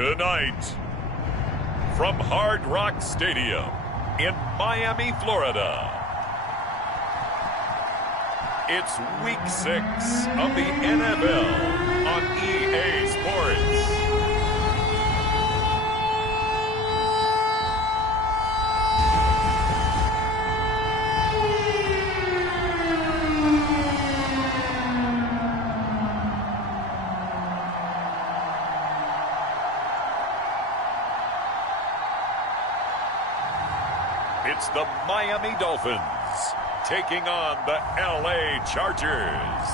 Tonight, from Hard Rock Stadium in Miami, Florida, it's Week 6 of the NFL on EA Sports. It's the Miami Dolphins taking on the LA Chargers.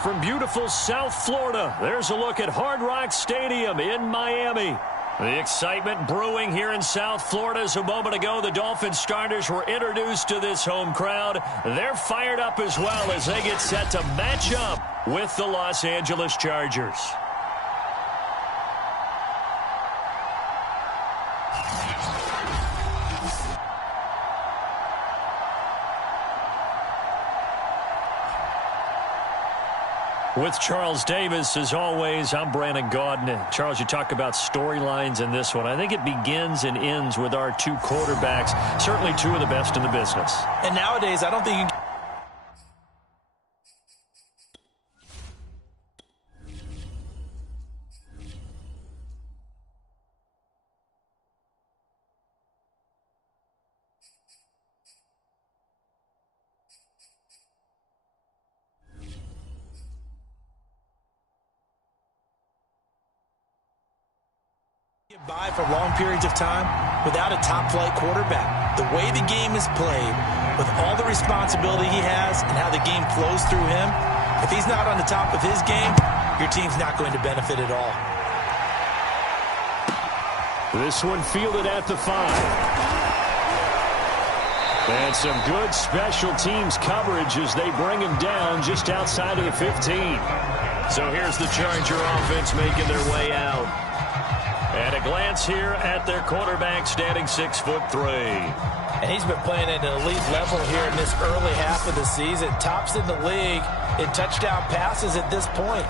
From beautiful South Florida, there's a look at Hard Rock Stadium in Miami. The excitement brewing here in South Florida as a moment ago the Dolphins starters were introduced to this home crowd. They're fired up as well as they get set to match up with the Los Angeles Chargers. With Charles Davis, as always, I'm Brandon Gaudin. Charles, you talk about storylines in this one. I think it begins and ends with our two quarterbacks, certainly two of the best in the business. And nowadays, I don't think you can... by for long periods of time without a top-flight quarterback. The way the game is played, with all the responsibility he has and how the game flows through him, if he's not on the top of his game, your team's not going to benefit at all. This one fielded at the 5. And some good special teams coverage as they bring him down just outside of the 15. So here's the Charger offense making their way out. And a glance here at their quarterback standing 6'3". And he's been playing at an elite level here in this early half of the season. Tops in the league in touchdown passes at this point.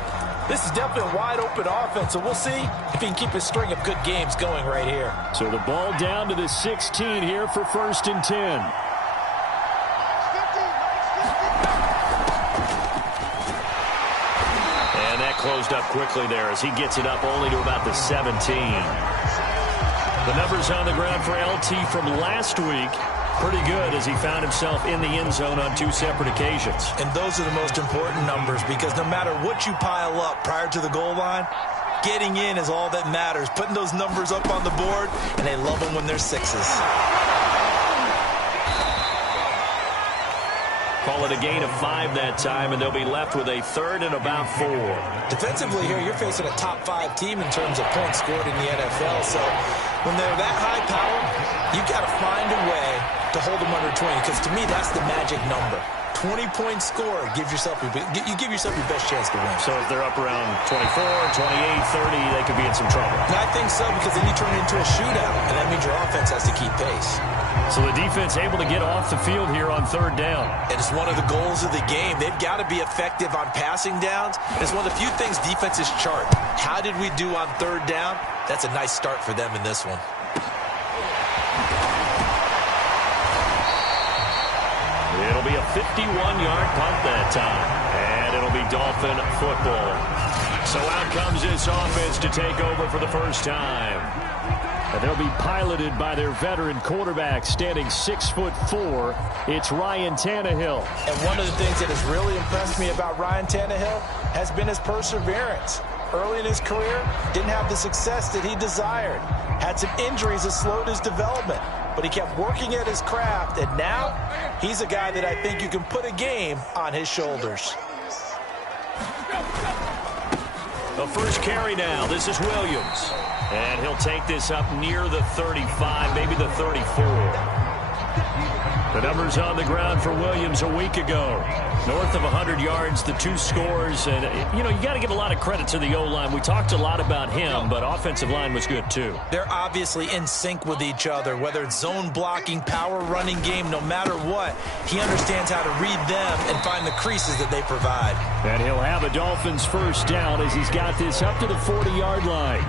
This is definitely a wide-open offense, so we'll see if he can keep his string of good games going right here. So the ball down to the 16 here for 1st and 10. Closed up quickly there as he gets it up only to about the 17. The numbers on the ground for LT from last week, pretty good as he found himself in the end zone on 2 separate occasions. And those are the most important numbers because no matter what you pile up prior to the goal line, getting in is all that matters. Putting those numbers up on the board, and they love them when they're 6s. Call it a gain of 5 that time, and they'll be left with a 3rd and about 4. Defensively here, you're facing a top 5 team in terms of points scored in the NFL. So when they're that high powered, you've got to find a way to hold them under 20, because to me, that's the magic number. 20-point score, you give yourself your best chance to win. So if they're up around 24, 28, 30, they could be in some trouble. And I think so, because then you turn it into a shootout, and that means your offense has to keep pace. So the defense able to get off the field here on 3rd down. And it's one of the goals of the game. They've got to be effective on passing downs. It's one of the few things defenses chart. How did we do on 3rd down? That's a nice start for them in this one. It'll be a 51-yard punt that time. And it'll be Dolphin football. So out comes this offense to take over for the first time. And they'll be piloted by their veteran quarterback standing 6'4". It's Ryan Tannehill. And one of the things that has really impressed me about Ryan Tannehill has been his perseverance. Early in his career, didn't have the success that he desired. Had some injuries that slowed his development. But he kept working at his craft, and now he's a guy that I think you can put a game on his shoulders. The first carry now. This is Williams. And he'll take this up near the 35, maybe the 34. The numbers on the ground for Williams a week ago. North of 100 yards, the 2 scores. And, you know, you got to give a lot of credit to the O-line. We talked a lot about him, but offensive line was good too. They're obviously in sync with each other, whether it's zone blocking, power running game, no matter what. He understands how to read them and find the creases that they provide. And he'll have a Dolphins first down as he's got this up to the 40-yard line.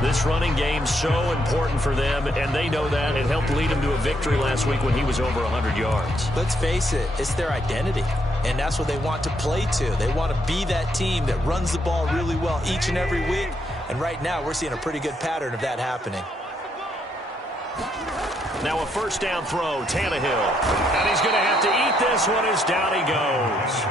This running game so important for them, and they know that. It helped lead them to a victory last week when he was over 100 yards. Let's face it, it's their identity, and that's what they want to play to. They want to be that team that runs the ball really well each and every week, and right now we're seeing a pretty good pattern of that happening. Now a first down throw, Tannehill. And he's going to have to eat this one as down he goes.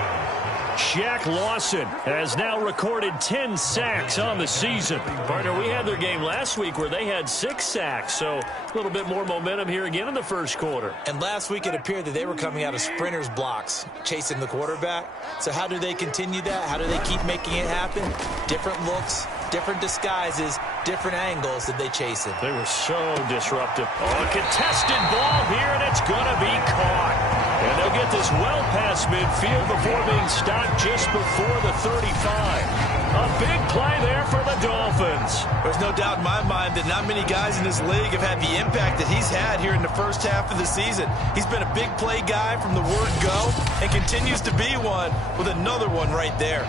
Shaq Lawson has now recorded 10 sacks on the season. Partner, we had their game last week where they had 6 sacks, so a little bit more momentum here again in the first quarter. And last week it appeared that they were coming out of sprinters blocks, chasing the quarterback. So how do they continue that? How do they keep making it happen? Different looks, different disguises, different angles that they chase it. They were so disruptive. Oh, a contested ball here, and it's going to be caught. And they'll get this well past midfield before being stopped just before the 35. A big play there for the Dolphins. There's no doubt in my mind that not many guys in this league have had the impact that he's had here in the first half of the season. He's been a big play guy from the word go and continues to be one with another one right there.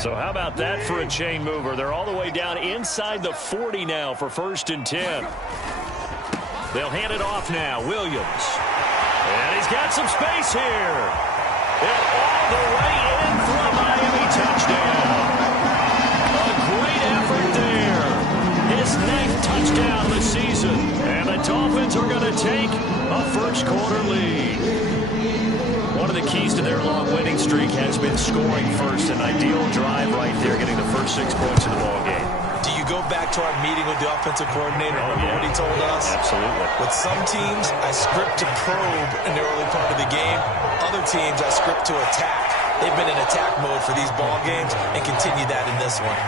So how about that for a chain mover? They're all the way down inside the 40 now for 1st and 10. They'll hand it off now. Williams. And he's got some space here. And all the way in for a Miami touchdown. A great effort there. His 9th touchdown of the season. And the Dolphins are going to take a first quarter lead. One of the keys to their long winning streak has been scoring first. An ideal drive right there, getting the first 6 points in the ball game. Do you go back to our meeting with the offensive coordinator? Remember what he told us? Absolutely. With some teams, I script to probe in the early part of the game. Other teams, I script to attack. They've been in attack mode for these ball games and continue that in this one.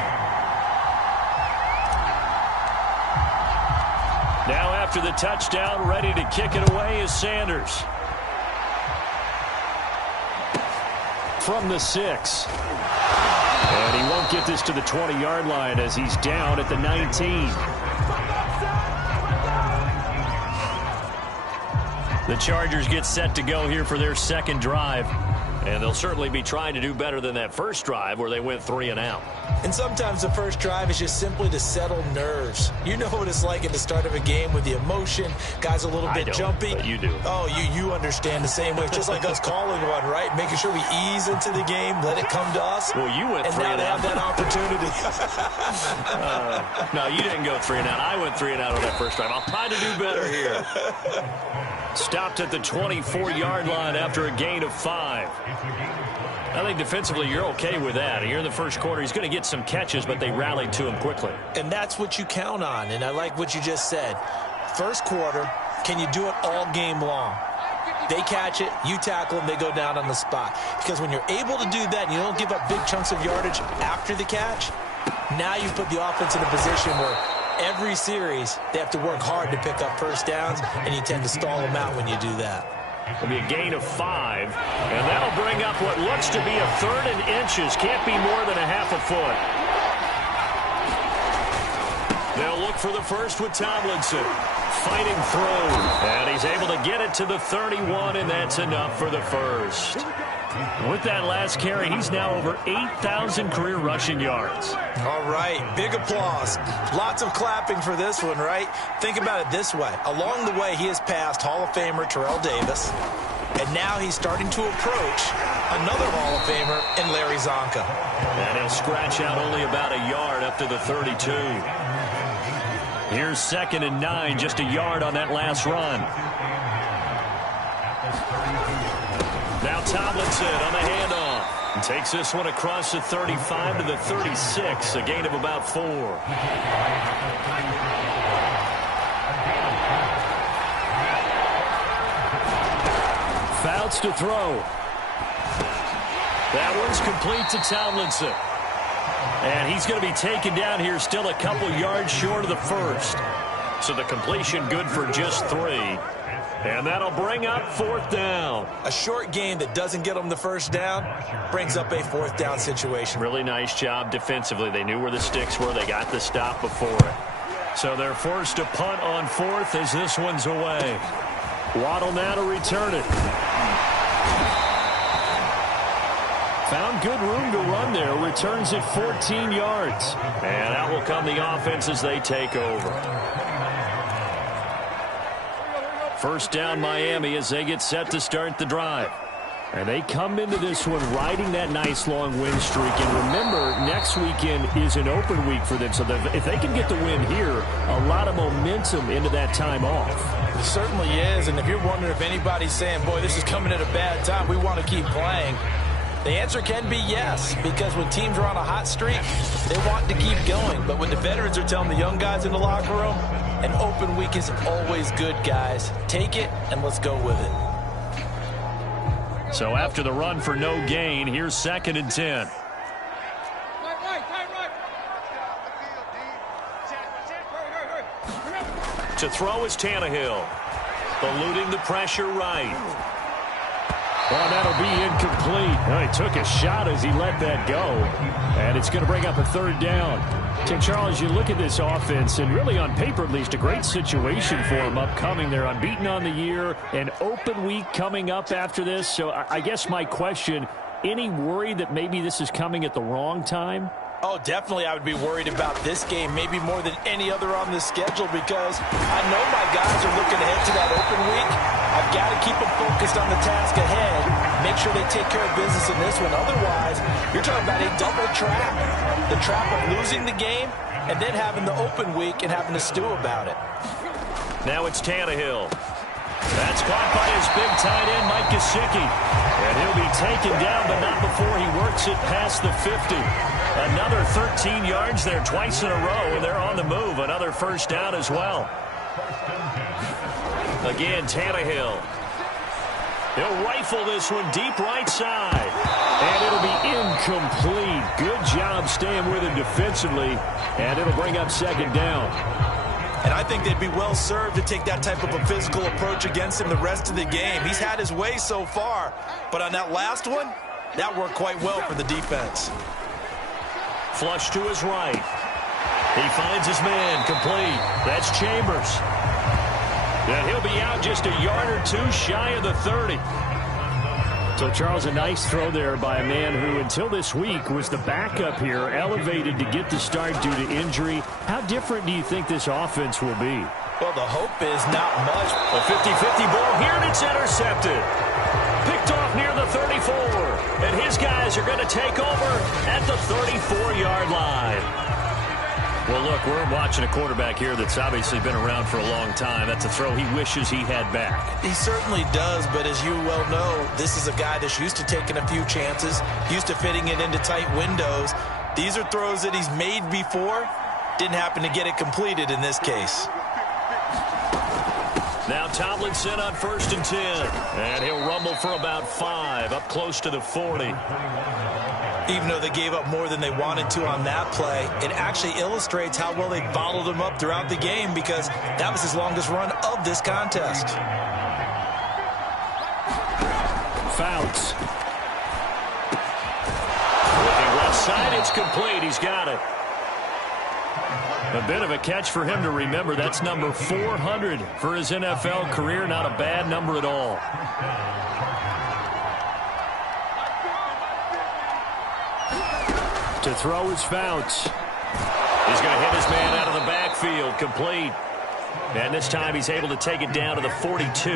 Now after the touchdown, ready to kick it away is Sanders. From the 6. And he won't get this to the 20-yard line as he's down at the 19. The Chargers get set to go here for their second drive. And they'll certainly be trying to do better than that first drive where they went 3 and out. And sometimes the first drive is just simply to settle nerves. You know what it's like at the start of a game with the emotion. Guys a little bit jumpy. But you do. Oh, you understand the same way. It's just like us calling one, right? Making sure we ease into the game, let it come to us. Well, you went 3 and out. And now they have that opportunity. No, you didn't go 3 and out. I went 3 and out on that first drive. I'll try to do better here. Stopped at the 24-yard line after a gain of 5. I think defensively you're okay with that. Here in the first quarter, he's going to get some catches, but they rallied to him quickly. And that's what you count on, and I like what you just said. First quarter, can you do it all game long? They catch it, you tackle them, they go down on the spot. Because when you're able to do that and you don't give up big chunks of yardage after the catch, now you put the offense in a position where every series they have to work hard to pick up first downs, and you tend to stall them out when you do that. It'll be a gain of 5, and that'll bring up what looks to be a 3rd and inches. Can't be more than a half a foot. They'll look for the first with Tomlinson. Fighting through, and he's able to get it to the 31, and that's enough for the first. With that last carry, he's now over 8,000 career rushing yards. All right, big applause. Lots of clapping for this one, right? Think about it this way. Along the way, he has passed Hall of Famer Terrell Davis, and now he's starting to approach another Hall of Famer in Larry Zonka. And he'll scratch out only about a yard up to the 32. Here's 2nd and 9, just a yard on that last run. Now Tomlinson on the handoff. And takes this one across the 35 to the 36, a gain of about 4. Fouts to throw. That one's complete to Tomlinson. And he's going to be taken down here still a couple yards short of the first. So the completion good for just 3. And that'll bring up 4th down. A short game that doesn't get them the first down brings up a 4th down situation. Really nice job defensively. They knew where the sticks were. They got the stop before it. So they're forced to punt on 4th as this one's away. Waddle now to return it. Found good room to run there. Returns it 14 yards. And out will come the offense as they take over. First down Miami as they get set to start the drive. And they come into this one riding that nice long win streak. And remember, next weekend is an open week for them. So if they can get the win here, a lot of momentum into that time off. It certainly is. And if you're wondering if anybody's saying, boy, this is coming at a bad time, we want to keep playing, the answer can be yes, because when teams are on a hot streak, they want to keep going. But when the veterans are telling the young guys in the locker room, an open week is always good, guys. Take it, and let's go with it. So after the run for no gain, here's 2nd and 10. To throw is Tannehill. Eluding the pressure right. Well, that'll be incomplete. Well, he took a shot as he let that go. And it's going to bring up a 3rd down. So, Charles, you look at this offense, and really on paper at least, a great situation for them upcoming. They're unbeaten on the year, an open week coming up after this. So I guess my question, any worry that maybe this is coming at the wrong time? Oh, definitely I would be worried about this game, maybe more than any other on this schedule, because I know my guys are looking ahead to that open week. I've got to keep them focused on the task ahead, make sure they take care of business in this one. Otherwise, you're talking about a double trap. The trap of losing the game and then having the open week and having to stew about it. Now it's Tannehill. That's caught by his big tight end, Mike Gesicki. And he'll be taken down, but not before he works it past the 50. Another 13 yards there twice in a row, and they're on the move. Another first down as well. Again, Tannehill. He'll rifle this one deep right side. And it'll be incomplete. Good job staying with him defensively. And it'll bring up 2nd down. And I think they'd be well served to take that type of a physical approach against him the rest of the game. He's had his way so far. But on that last one, that worked quite well for the defense. Flush to his right. He finds his man complete. That's Chambers. And he'll be out just a yard or 2 shy of the 30. So, Charles, a nice throw there by a man who, until this week, was the backup here, elevated to get the start due to injury. How different do you think this offense will be? Well, the hope is not much. A 50-50 ball here, and it's intercepted. Picked off near the 34. And his guys are going to take over at the 34-yard line. Well, look, we're watching a quarterback here that's obviously been around for a long time. That's a throw he wishes he had back. He certainly does, but as you well know, this is a guy that's used to taking a few chances, used to fitting it into tight windows. These are throws that he's made before. Didn't happen to get it completed in this case. Now Tomlinson on 1st and 10. And he'll rumble for about 5, up close to the 40. Even though they gave up more than they wanted to on that play, it actually illustrates how well they bottled him up throughout the game, because that was his longest run of this contest. Fouts. Looking left side, it's complete. He's got it. A bit of a catch for him to remember. That's number 400 for his NFL career. Not a bad number at all. To throw his Fouts. He's going to hit his man out of the backfield. Complete. And this time he's able to take it down to the 42.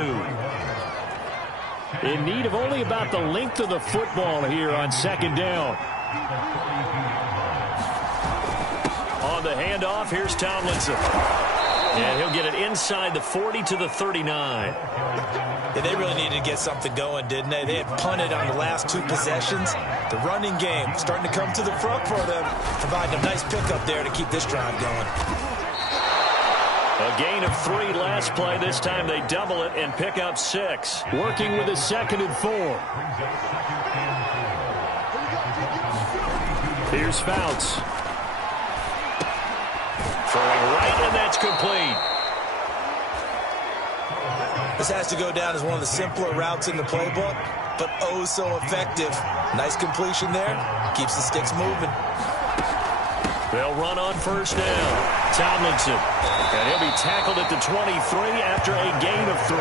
In need of only about the length of the football here on 2nd down. On the handoff, here's Tomlinson. And he'll get it inside the 40 to the 39. Yeah, they really needed to get something going, didn't they? They had punted on the last 2 possessions. The running game starting to come to the front for them, providing a nice pickup there to keep this drive going. A gain of 3 last play. This time they double it and pick up 6. Working with a 2nd and 4. Here's Fouts. Throwing right, and that's complete. This has to go down as one of the simpler routes in the playbook, but oh so effective. Nice completion there. Keeps the sticks moving. They'll run on first down. Tomlinson. And he'll be tackled at the 23 after a gain of 3.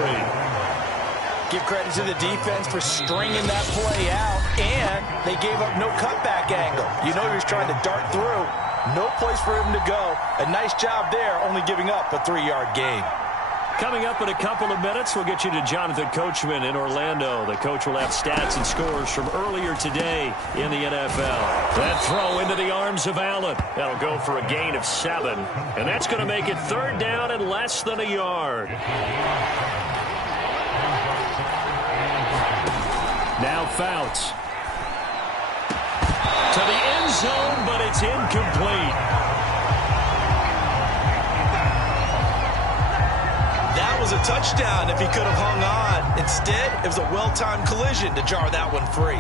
Give credit to the defense for stringing that play out, and they gave up no cutback angle. You know he was trying to dart through. No place for him to go. A nice job there, only giving up a 3-yard gain. Coming up in a couple of minutes, we'll get you to Jonathan Coachman in Orlando. The coach will have stats and scores from earlier today in the NFL. That throw into the arms of Allen. That'll go for a gain of 7. And that's going to make it 3rd down and less than a yard. Now Fouts. To the end zone, but it's incomplete. That was a touchdown if he could have hung on. Instead, it was a well-timed collision to jar that one free.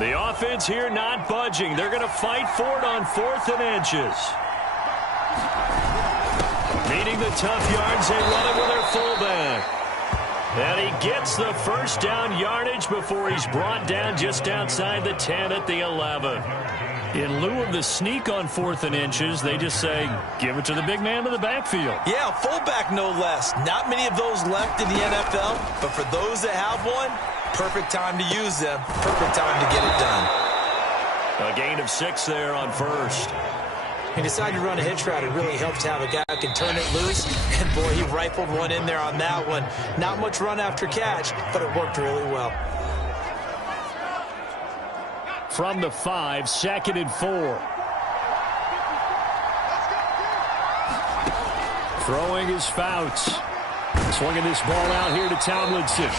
The offense here not budging. They're going to fight for it on 4th and inches. Needing the tough yards, they run it with their fullback. And he gets the first down yardage before he's brought down just outside the 10 at the 11. In lieu of the sneak on 4th and inches, they just say, give it to the big man in the backfield. Yeah, fullback no less. Not many of those left in the NFL, but for those that have one, perfect time to use them. Perfect time to get it done. A gain of 6 there on first. He decided to run a hitch route. It really helps to have a guy who can turn it loose. And, boy, he rifled one in there on that one. Not much run after catch, but it worked really well. From the 5, 2nd and 4. Throwing his Fouts. Swinging this ball out here to Tomlinson.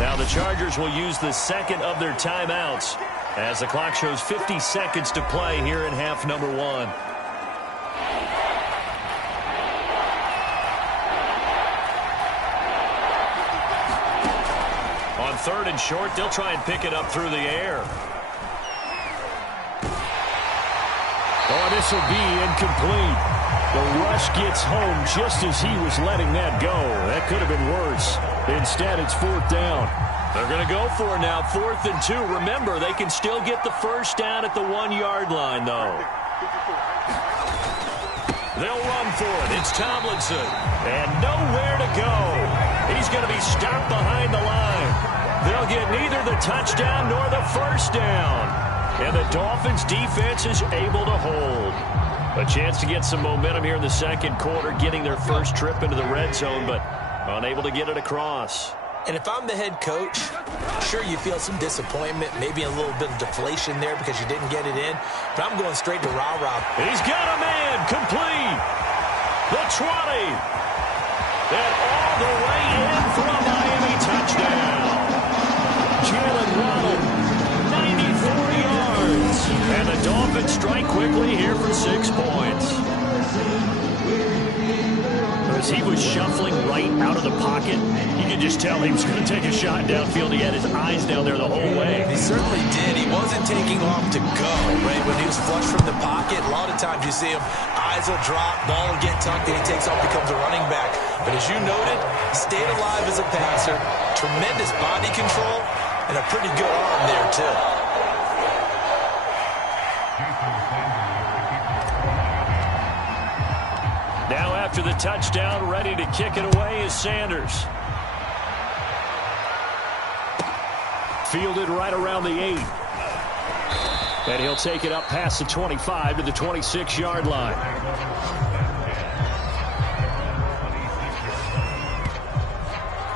Now the Chargers will use the 2nd of their timeouts as the clock shows 50 seconds to play here in half number 1. On 3rd and short, they'll try and pick it up through the air. Oh, this will be incomplete. The rush gets home just as he was letting that go. That could have been worse. Instead, it's 4th down. They're going to go for it now, 4th and 2. Remember, they can still get the first down at the 1-yard line, though. They'll run for it. It's Tomlinson. And nowhere to go. He's going to be stopped behind the line. They'll get neither the touchdown nor the first down. And the Dolphins' defense is able to hold. A chance to get some momentum here in the 2nd quarter, getting their first trip into the red zone, but unable to get it across. And if I'm the head coach, sure, you feel some disappointment, maybe a little bit of deflation there because you didn't get it in, but I'm going straight to rah-rah. He's got a man, complete. The 20. And all the way in for a Miami touchdown. Jalen Waddle, 94 yards. And the Dolphins strike quickly here for 6 points. As he was shuffling right out of the pocket, you could just tell he was going to take a shot downfield. He had his eyes down there the whole way. He certainly did. He wasn't taking off to go, right? When he was flush from the pocket, a lot of times you see him, eyes will drop, ball will get tucked, and he takes off, becomes a running back. But as you noted, stayed alive as a passer, tremendous body control, and a pretty good arm there, too. Now after the touchdown, ready to kick it away is Sanders. Fielded right around the 8. And he'll take it up past the 25 to the 26-yard line.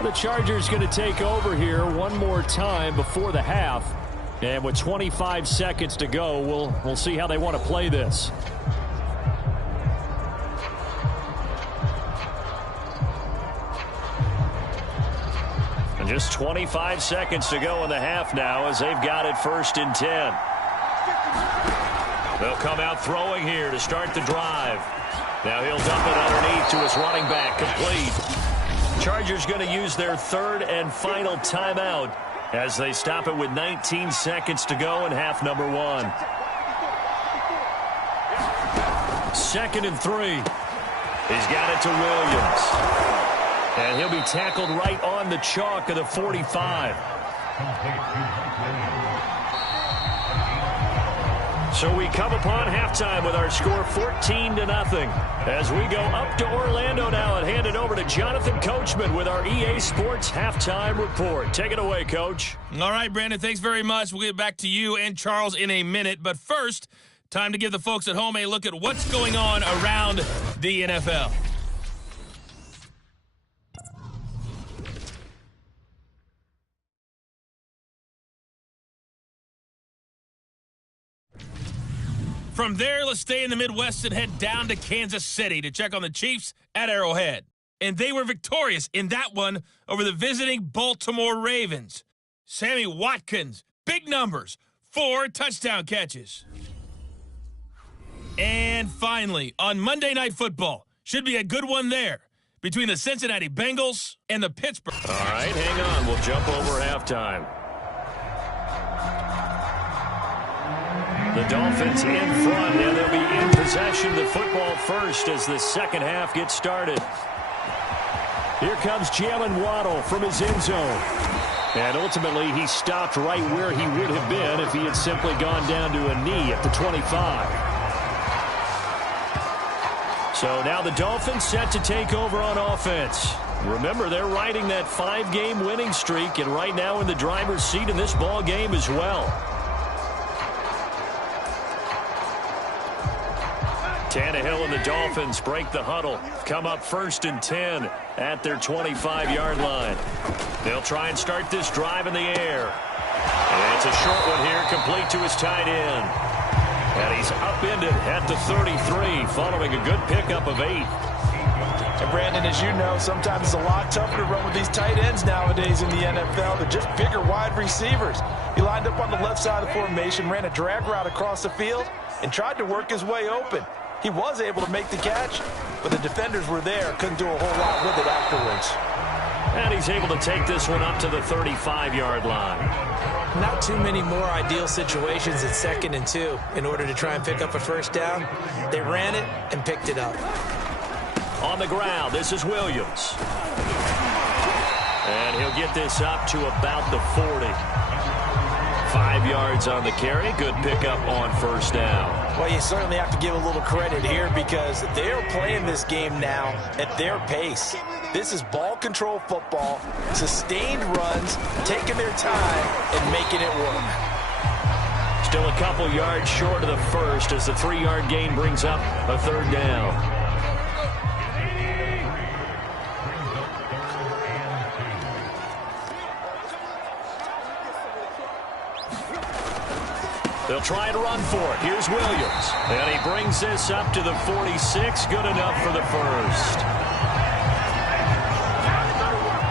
The Chargers going to take over here one more time before the half. And with 25 seconds to go, we'll see how they want to play this. And just 25 seconds to go in the half now as they've got it 1st and 10. They'll come out throwing here to start the drive. Now he'll dump it underneath to his running back, complete. Chargers going to use their third and final timeout as they stop it with 19 seconds to go in half number 1. 2nd and 3. He's got it to Williams. And he'll be tackled right on the chalk of the 45. So we come upon halftime with our score 14-0. As we go up to Orlando now and hand it over to Jonathan Coachman with our EA Sports Halftime Report. Take it away, Coach. All right, Brandon, thanks very much. We'll get back to you and Charles in a minute. But first, time to give the folks at home a look at what's going on around the NFL. From there, let's stay in the Midwest and head down to Kansas City to check on the Chiefs at Arrowhead. And they were victorious in that one over the visiting Baltimore Ravens. Sammy Watkins, big numbers, 4 touchdown catches. And finally, on Monday Night Football, should be a good one there between the Cincinnati Bengals and the Pittsburgh. All right, hang on. We'll jump over halftime. The Dolphins in front, and they'll be in possession of the football first as the second half gets started. Here comes Jalen Waddle from his end zone. And ultimately, he stopped right where he would have been if he had simply gone down to a knee at the 25. So now the Dolphins set to take over on offense. Remember, they're riding that 5-game winning streak, and right now in the driver's seat in this ball game as well. Tannehill and the Dolphins break the huddle. Come up 1st and 10 at their 25-yard line. They'll try and start this drive in the air. And it's a short one here, complete to his tight end. And he's upended at the 33, following a good pickup of 8. And Brandon, as you know, sometimes it's a lot tougher to run with these tight ends nowadays in the NFL. They're just bigger wide receivers. He lined up on the left side of the formation, ran a drag route across the field, and tried to work his way open. He was able to make the catch, but the defenders were there, couldn't do a whole lot with it afterwards. And he's able to take this one up to the 35-yard line. Not too many more ideal situations at 2nd and 2 in order to try and pick up a first down. They ran it and picked it up. On the ground, this is Williams. And he'll get this up to about the 40. 5 yards on the carry. Good pickup on first down. Well, you certainly have to give a little credit here because they're playing this game now at their pace. This is ball control football, sustained runs, taking their time and making it work. Still a couple yards short of the first as the 3-yard gain brings up a 3rd down. They'll try and run for it. Here's Williams. And he brings this up to the 46. Good enough for the first.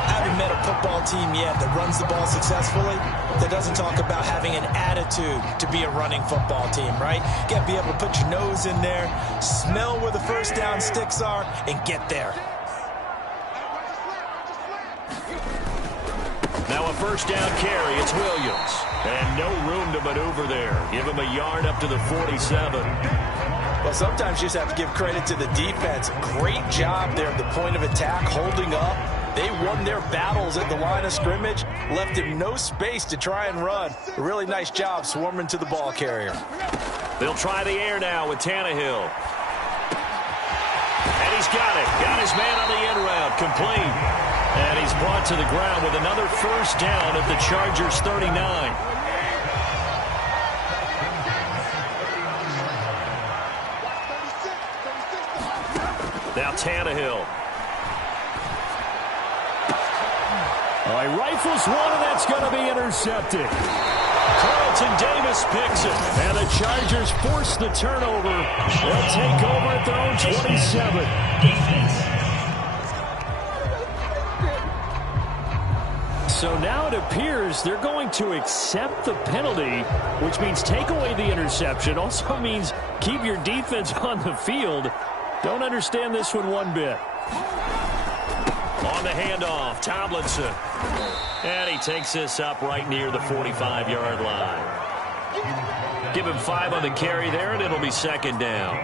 Haven't met a football team yet that runs the ball successfully, that doesn't talk about having an attitude to be a running football team, right? You got to be able to put your nose in there, smell where the first down sticks are, and get there. Now a first down carry. It's Williams. And no room to maneuver there. Give him a yard up to the 47. Well, sometimes you just have to give credit to the defense. Great job there at the point of attack, holding up. They won their battles at the line of scrimmage, left him no space to try and run. A really nice job swarming to the ball carrier. They'll try the air now with Tannehill. And he's got it. Got his man on the end route. Complete. And he's brought to the ground with another first down at the Chargers' 39. Now Tannehill. Oh, he rifles one, and that's going to be intercepted. Carlton Davis picks it, and the Chargers force the turnover. They'll take over at their own 27. So now it appears they're going to accept the penalty, which means take away the interception. Also means keep your defense on the field. Don't understand this one bit. On the handoff, Tomlinson. And he takes this up right near the 45-yard line. Give him 5 on the carry there, and it'll be second down.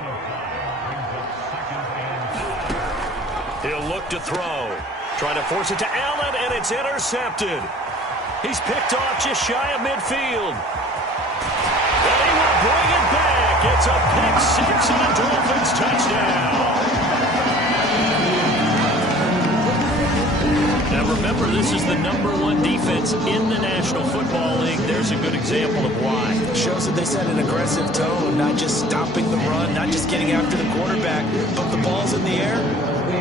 He'll look to throw. Trying to force it to Allen, and it's intercepted. He's picked off just shy of midfield. And he will bring it back. It's a pick 6 and a Dolphins touchdown. Now remember, this is the #1 defense in the National Football League. There's a good example of why. Shows that they set an aggressive tone, not just stopping the run, not just getting after the quarterback, but the ball's in the air.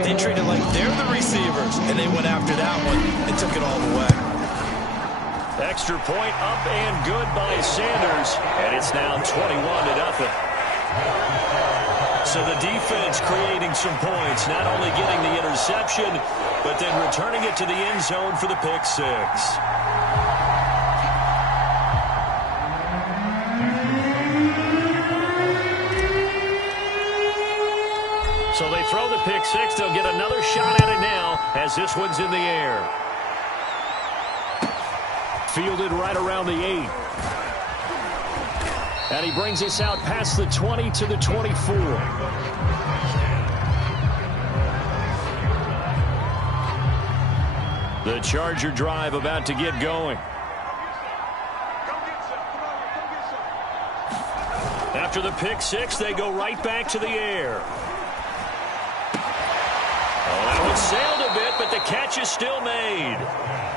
They treat it like they're the receivers, and they went after that one and took it all the way. Extra point up and good by Sanders, and it's now 21-0. So the defense creating some points, not only getting the interception, but then returning it to the end zone for the pick 6. So they throw the pick 6. They'll get another shot at it now as this one's in the air. Fielded right around the 8. And he brings us out past the 20 to the 24. The Charger drive about to get going. After the pick 6, they go right back to the air. Oh, that one sailed a bit, but the catch is still made.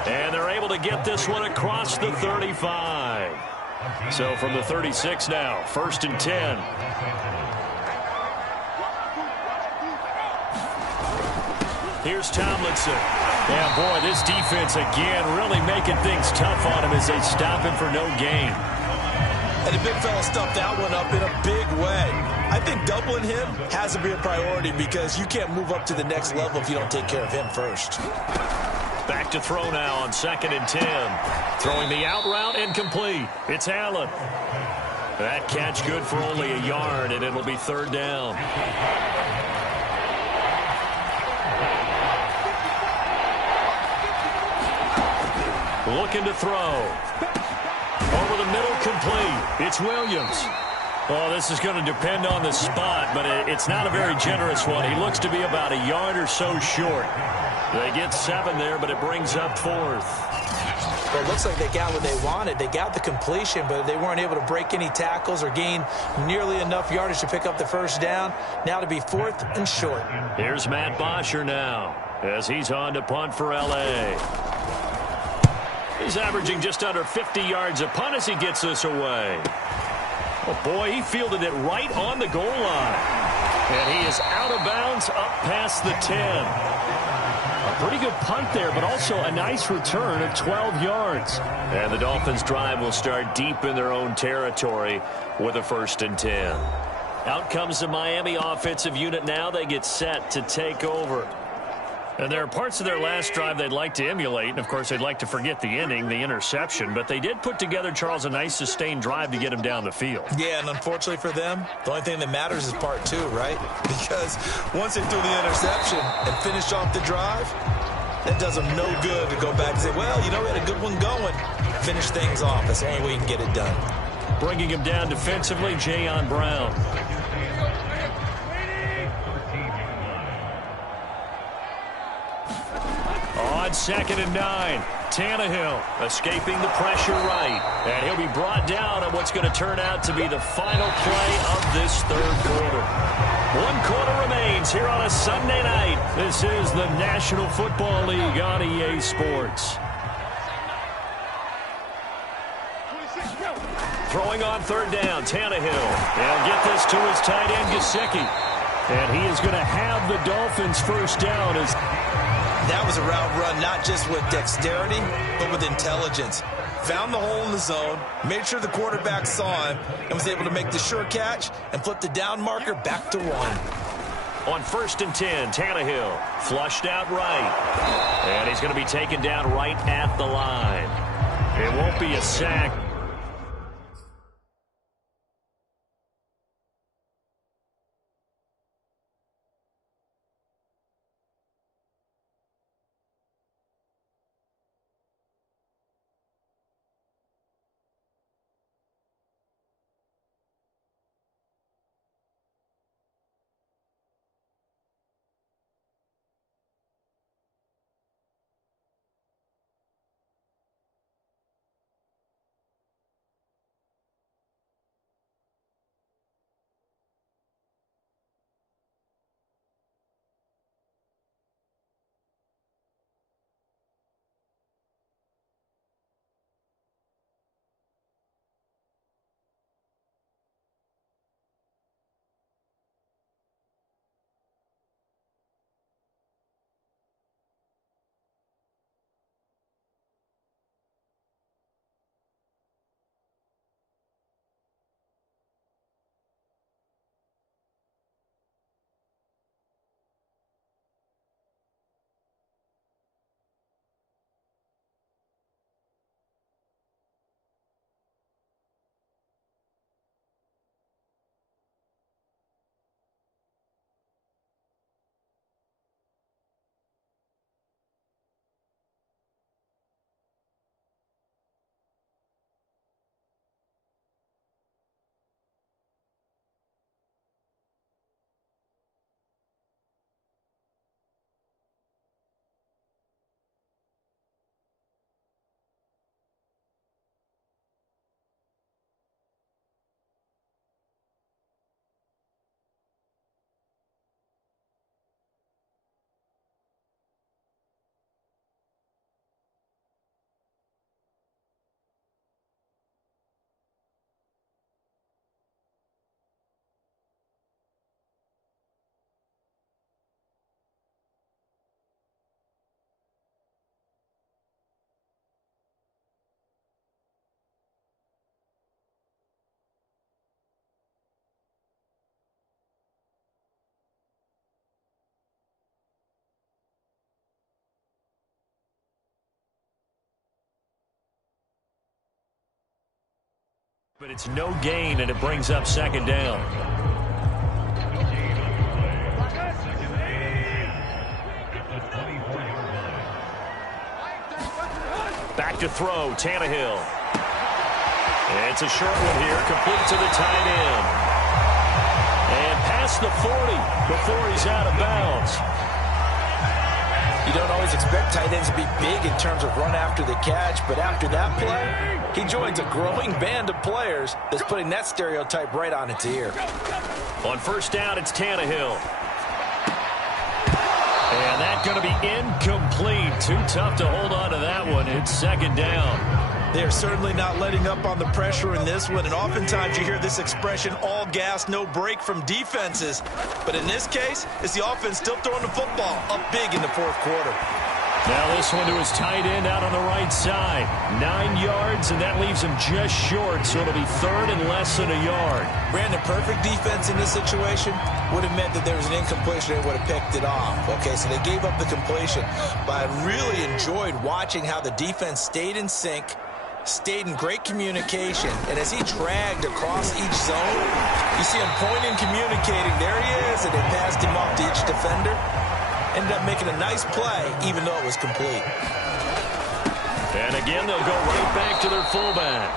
And they're able to get this one across the 35. So from the 36 now, 1st and 10. Here's Tomlinson. Yeah, boy, this defense again really making things tough on him as they stop him for no gain. And the big fella stuffed that one up in a big way. I think doubling him has to be a priority because you can't move up to the next level if you don't take care of him first. Back to throw now on 2nd and 10. Throwing the out route and complete. It's Allen. That catch good for only a yard, and it'll be 3rd down. Looking to throw. Over the middle, complete. It's Williams. Oh, this is going to depend on the spot, but it's not a very generous one. He looks to be about a yard or so short. They get 7 there, but it brings up 4th. Well, it looks like they got what they wanted. They got the completion, but they weren't able to break any tackles or gain nearly enough yardage to pick up the 1st down. Now to be 4th and short. Here's Matt Bosher now as he's on to punt for L.A. He's averaging just under 50 yards a punt as he gets this away. Oh, boy, he fielded it right on the goal line. And he is out of bounds up past the 10. A pretty good punt there, but also a nice return of 12 yards. And the Dolphins' drive will start deep in their own territory with a 1st and 10. Out comes the Miami offensive unit now. They get set to take over. And there are parts of their last drive they'd like to emulate. And, of course, they'd like to forget the inning, the interception. But they did put together, Charles, a nice sustained drive to get him down the field. Yeah, and unfortunately for them, the only thing that matters is part 2, right? Because once they threw the interception and finished off the drive, that does them no good to go back and say, well, you know, we had a good one going. Finish things off. That's the only way you can get it done. Bringing him down defensively, Jayon Brown. On 2nd and 9, Tannehill escaping the pressure right. And he'll be brought down on what's going to turn out to be the final play of this 3rd quarter. 1 quarter remains here on a Sunday night. This is the National Football League on EA Sports. Throwing on 3rd down, Tannehill. They'll get this to his tight end, Gesicki. And he is going to have the Dolphins' 1st down as that was a route run, not just with dexterity, but with intelligence. Found the hole in the zone, made sure the quarterback saw him, and was able to make the sure catch and flip the down marker back to 1. On 1st and 10, Tannehill flushed out right. And he's going to be taken down right at the line. It won't be a sack. But it's no gain, and it brings up 2nd down. Back to throw, Tannehill. It's a short one here, complete to the tight end. And past the 40 before he's out of bounds. You don't always expect tight ends to be big in terms of run after the catch, but after that play, he joins a growing band of players that's putting that stereotype right on its ear. On 1st down, it's Tannehill. And that's going to be incomplete. Too tough to hold on to that one. It's 2nd down. They're certainly not letting up on the pressure in this one, and oftentimes you hear this expression, all gas, no break from defenses. But in this case, it's the offense still throwing the football up big in the 4th quarter. Now this one to his tight end out on the right side. 9 yards, and that leaves him just short, so it'll be 3rd and less than a yard. Brandon, perfect defense in this situation would have meant that there was an incompletion. They would have picked it off. Okay, so they gave up the completion. But I really enjoyed watching how the defense stayed in sync, stayed in great communication, and as he dragged across each zone, you see him pointing, communicating. There he is, and they passed him off to each defender. Ended up making a nice play, even though it was complete. And again, they'll go right back to their fullback.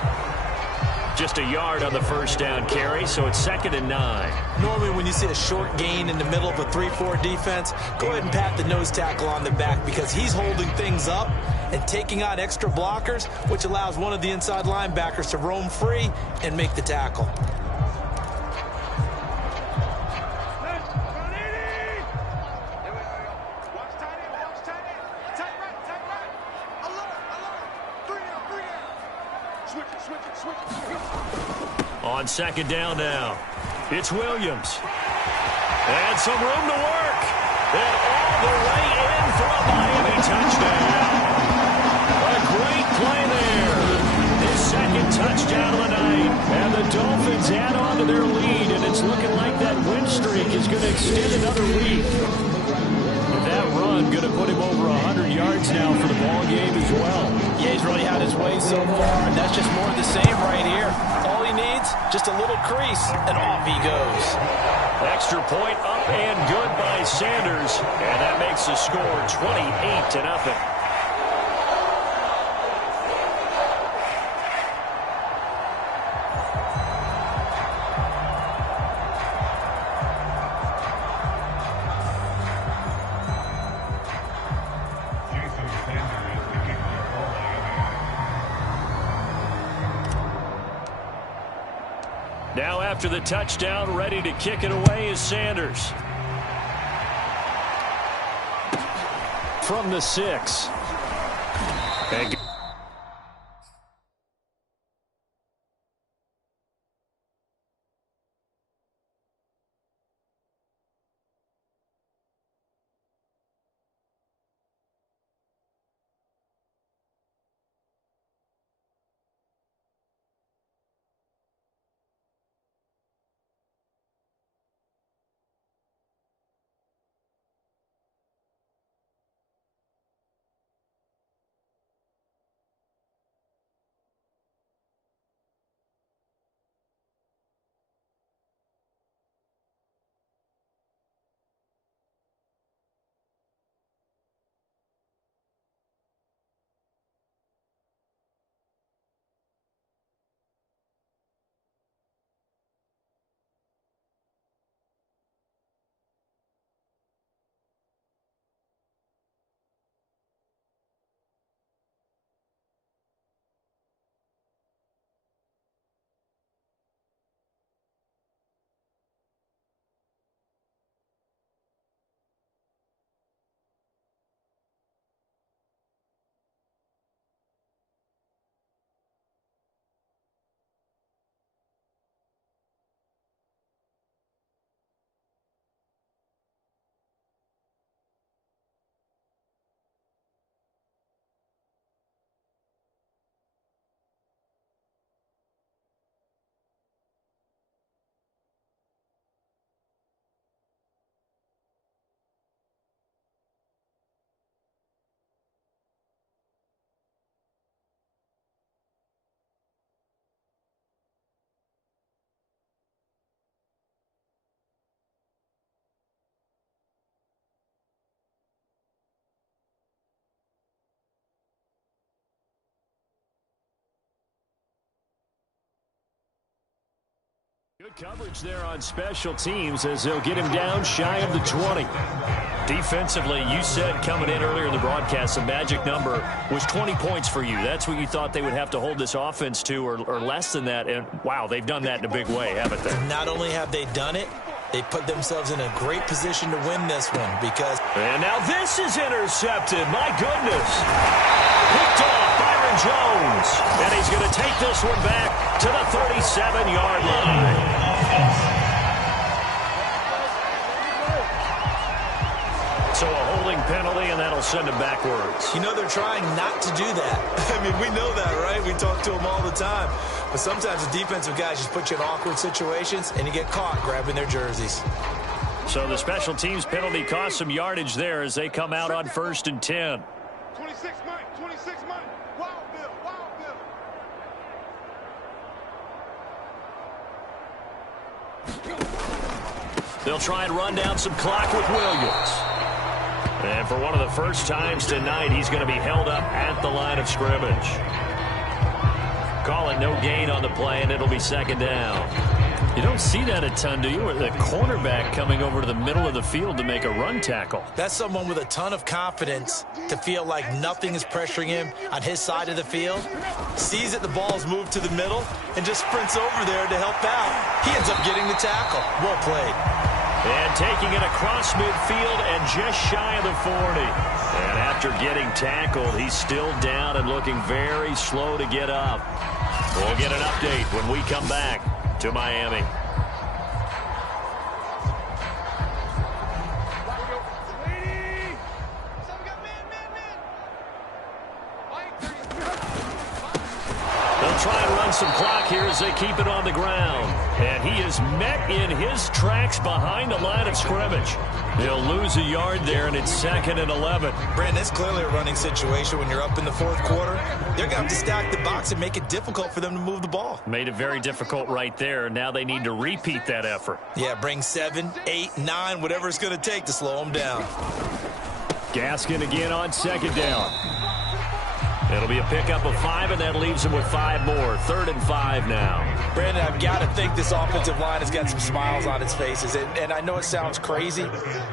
Just a yard on the 1st down carry, so it's 2nd and 9. Normally, when you see a short gain in the middle of a 3-4 defense, go ahead and pat the nose tackle on the back because he's holding things up and taking on extra blockers, which allows one of the inside linebackers to roam free and make the tackle. On 2nd down now, it's Williams. And some room to work. And all the way in for a Miami touchdown. A great play there. His 2nd touchdown of the night. And the Dolphins Dolphins add on to their lead, and it's looking like that win streak is going to extend another week. With that run, going to put him over 100 yards now for the ball game as well. Yeah, he's really had his way so far, and that's just more of the same right here. All he needs, just a little crease, and off he goes. Extra point up and good by Sanders, and that makes the score 28-0. Now after the touchdown, ready to kick it away is Sanders. From the 6. Good coverage there on special teams as they'll get him down shy of the 20. Defensively, you said coming in earlier in the broadcast, the magic number was 20 points for you. That's what you thought they would have to hold this offense to, or less than that. And, wow, they've done that in a big way, haven't they? Not only have they done it, they put themselves in a great position to win this one because... And now this is intercepted. My goodness. Picked off Byron Jones. And he's going to take this one back to the 37-yard line. So a holding penalty, and that'll send him backwards. You know, they're trying not to do that. I mean, we know that, right? We talk to them all the time. But sometimes the defensive guys just put you in awkward situations, and you get caught grabbing their jerseys. So the special teams penalty cost some yardage there as they come out on 1st and 10. 26 Mike, 26 Mike. Wild Bill, Wild Bill. They'll try and run down some clock with Williams. And for one of the first times tonight, he's going to be held up at the line of scrimmage. Call it no gain on the play, and it'll be 2nd down. You don't see that a ton, do you? Or the cornerback coming over to the middle of the field to make a run tackle. That's someone with a ton of confidence to feel like nothing is pressuring him on his side of the field. Sees that the ball's moved to the middle and just sprints over there to help out. He ends up getting the tackle. Well played. And taking it across midfield and just shy of the 40. And after getting tackled, he's still down and looking very slow to get up. We'll get an update when we come back to Miami. They'll try and run down some clock here as they keep it on the ground. And he is met in his tracks behind the line of scrimmage. He'll lose a yard there, and it's 2nd and 11. Brandon, it's clearly a running situation when you're up in the fourth quarter. They're going to have to stack the box and make it difficult for them to move the ball. Made it very difficult right there. Now they need to repeat that effort. Yeah, bring 7, 8, 9, whatever it's going to take to slow them down. Gaskin again on 2nd down. It'll be a pickup of 5, and that leaves him with 5 more. 3rd and 5 now. Brandon, I've got to think this offensive line has got some smiles on its faces. And I know it sounds crazy,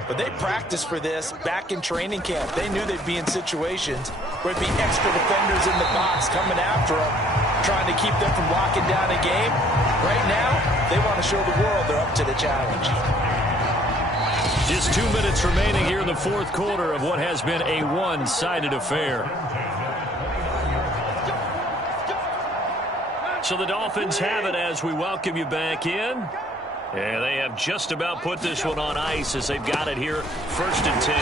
but they practiced for this back in training camp. They knew they'd be in situations where it'd be extra defenders in the box coming after them, trying to keep them from locking down a game. Right now, they want to show the world they're up to the challenge. Just 2 minutes remaining here in the fourth quarter of what has been a one-sided affair. So the Dolphins have it as we welcome you back in. And they have just about put this one on ice as they've got it here, 1st and 10.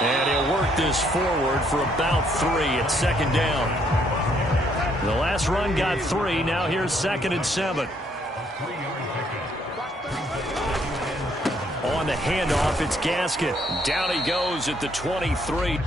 And he'll work this forward for about 3 at 2nd down. The last run got 3. Now here's 2nd and 7. On the handoff, it's Gaskin. Down he goes at the 23.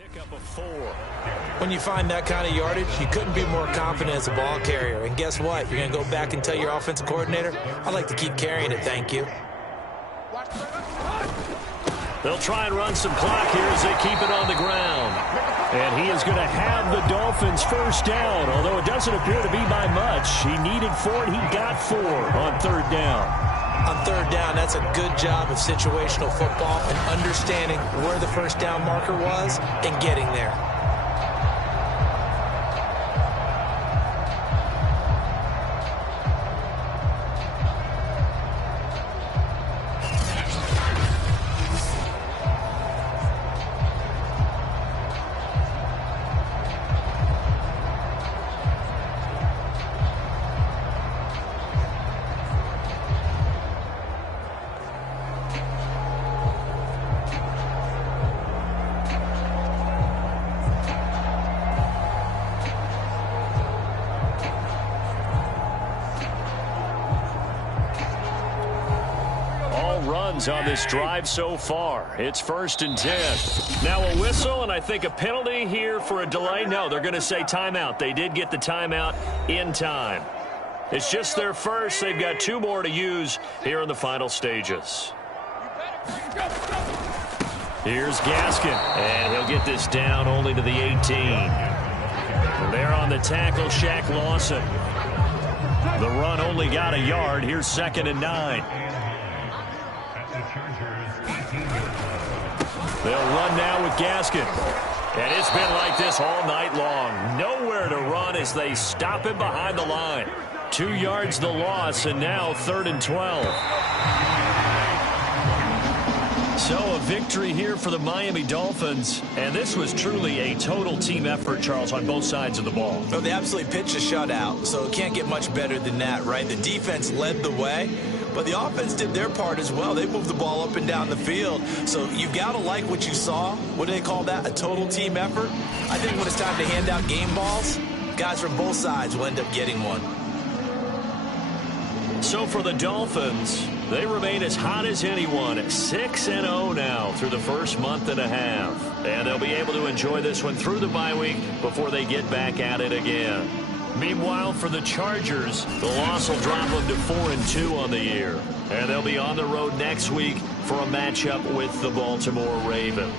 Pick up a 4. When you find that kind of yardage, you couldn't be more confident as a ball carrier. And guess what? You're going to go back and tell your offensive coordinator, I'd like to keep carrying it, thank you. They'll try and run some clock here as they keep it on the ground. And he is going to have the Dolphins first down, although it doesn't appear to be by much. He needed 4, and he got 4 on third down. On third down, that's a good job of situational football and understanding where the first down marker was and getting there. Runs on this drive so far. It's 1st and 10. Now a whistle, and I think a penalty here for a delay. No, they're going to say timeout. They did get the timeout in time. It's just their first. They've got 2 more to use here in the final stages. Here's Gaskin, and he'll get this down only to the 18. There on the tackle, Shaq Lawson. The run only got a yard. Here's 2nd and 9. They'll run now with Gaskin. And it's been like this all night long. Nowhere to run as they stop him behind the line. 2 yards the loss, and now 3rd and 12. So a victory here for the Miami Dolphins. And this was truly a total team effort, Charles, on both sides of the ball. No, they absolutely pitched a shutout, so it can't get much better than that, right? The defense led the way, but the offense did their part as well. They moved the ball up and down the field. So you've got to like what you saw. What do they call that? A total team effort? I think when it's time to hand out game balls, guys from both sides will end up getting one. So for the Dolphins, they remain as hot as anyone at 6-0 now through the first month and a half. And they'll be able to enjoy this one through the bye week before they get back at it again. Meanwhile, for the Chargers, the loss will drop them to 4-2 on the year. And they'll be on the road next week for a matchup with the Baltimore Ravens.